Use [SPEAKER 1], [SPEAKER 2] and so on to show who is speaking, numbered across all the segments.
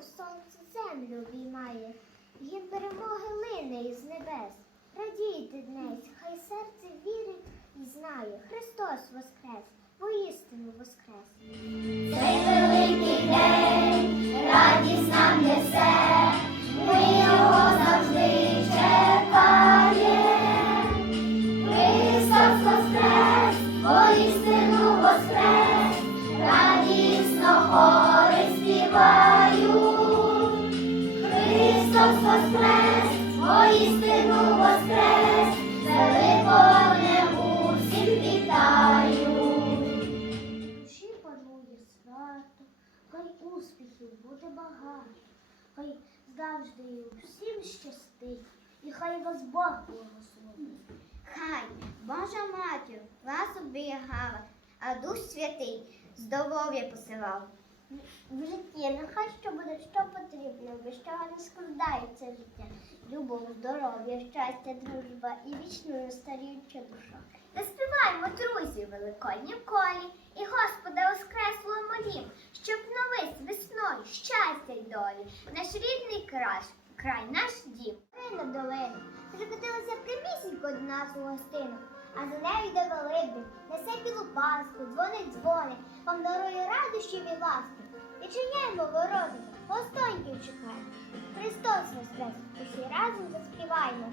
[SPEAKER 1] мов сонце землю обіймає, гімн перемоги лине із небес. Радійте днесь, хай серце вірить і знає, Христос воскрес, воістину воскрес.
[SPEAKER 2] Цей великий день радість нам несе, ми його завжди чекаємо. Христос воскрес, воістину воскрес, радісно
[SPEAKER 1] хай успіхів буде багато, хай завжди і усім щастить, і хай вас Бог благословить.
[SPEAKER 2] Хай Божа матір вас оберігала, а Дух Святий здоров'я посилав.
[SPEAKER 1] В житті нехай що буде, що потрібно, без чого не складається життя. Любов, здоров'я, щастя, дружба і вічною старіюча душа. Заспіваймо, друзі, великодні колі, і Господа край, край наш дім. на долину, прикотилася прямісінько до нас у гостину, а за нею йде Великдень, несе білу паску, дзвонить дзвони, вам дарує радощів і ласки. Відчиняємо ворота, гостоньків чекаємо. Христос воскрес, усі разом заспіваємо.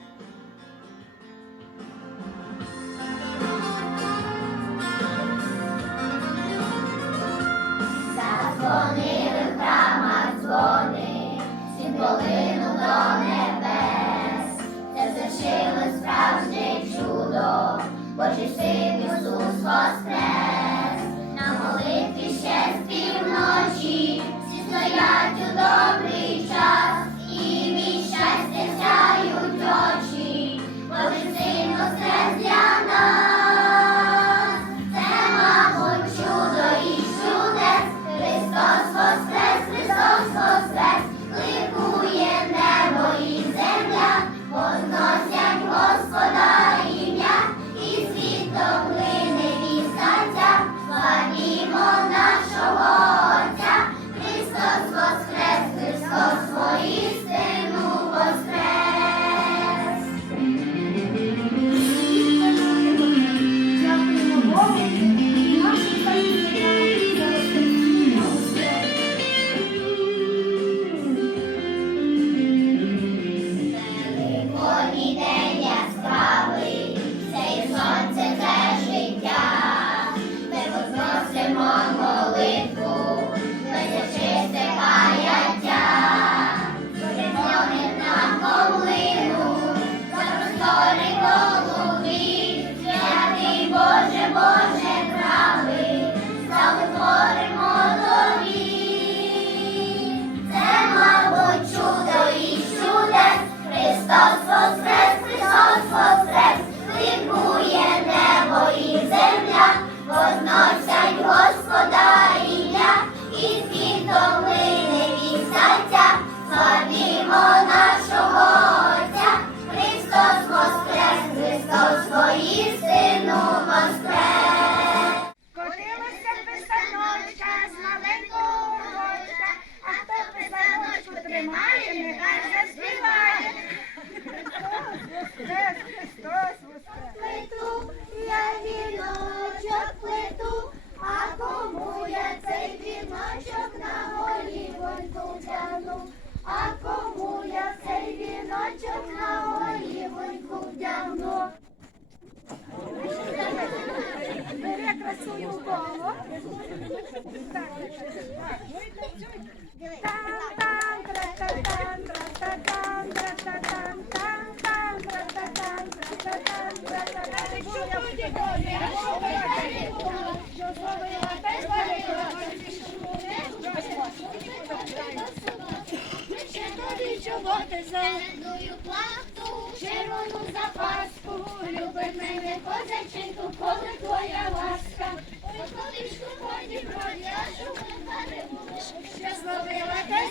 [SPEAKER 3] Так, Там-там,
[SPEAKER 2] козаченьку, коли твоя ласка. Виходишку ході броні, аж у мене
[SPEAKER 3] Що зловила, те й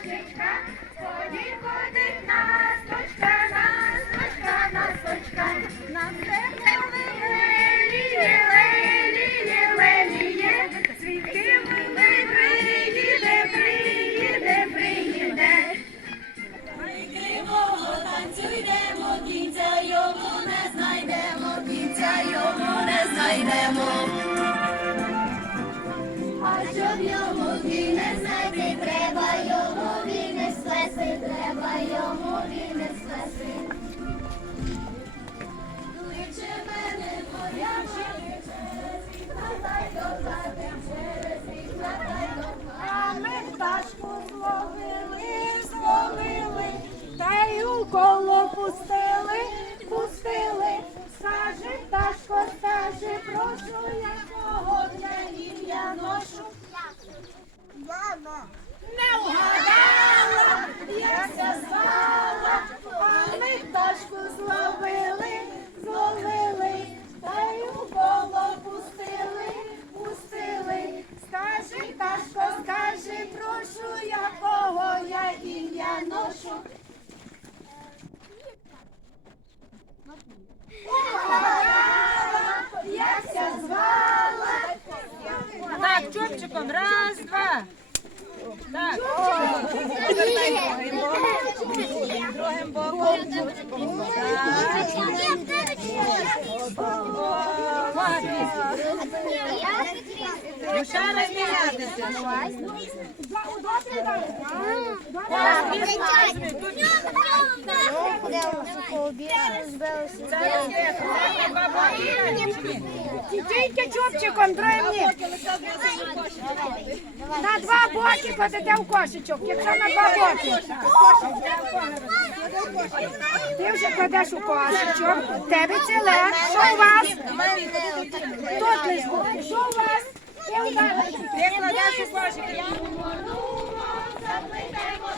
[SPEAKER 1] acreditar віни сплести, треба йому віни сплести.
[SPEAKER 3] Кличе мене моя А ми пташку зловили, зловили, та й у коло пустили, пустили. Скажи, пташко, скажи, прошу, якого я ім'я ношу. Не вгадала, як звала, а ми пташку зловили, зловили, та й у коло пустили, пустили. Скажи, пташко, скажи, прошу, якого я ім'я ношу. Вгадала, Як звала,
[SPEAKER 4] Так, чубчиком, раз, два. Так, другим боком. Два боки.
[SPEAKER 3] Тільки чубчиком, другим ні. На два боки кладете у кошечок, якщо на два боки. Ти вже кладеш у кошечок, тебе ціле. Що у вас? Тут лиш боки. Що у вас?
[SPEAKER 4] Ти у кошечок.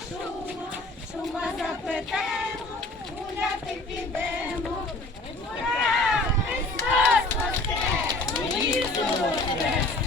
[SPEAKER 3] Шума, шума запитаємо, гуляти підемо. Ура! Христос воскрес! Ісус воскрес!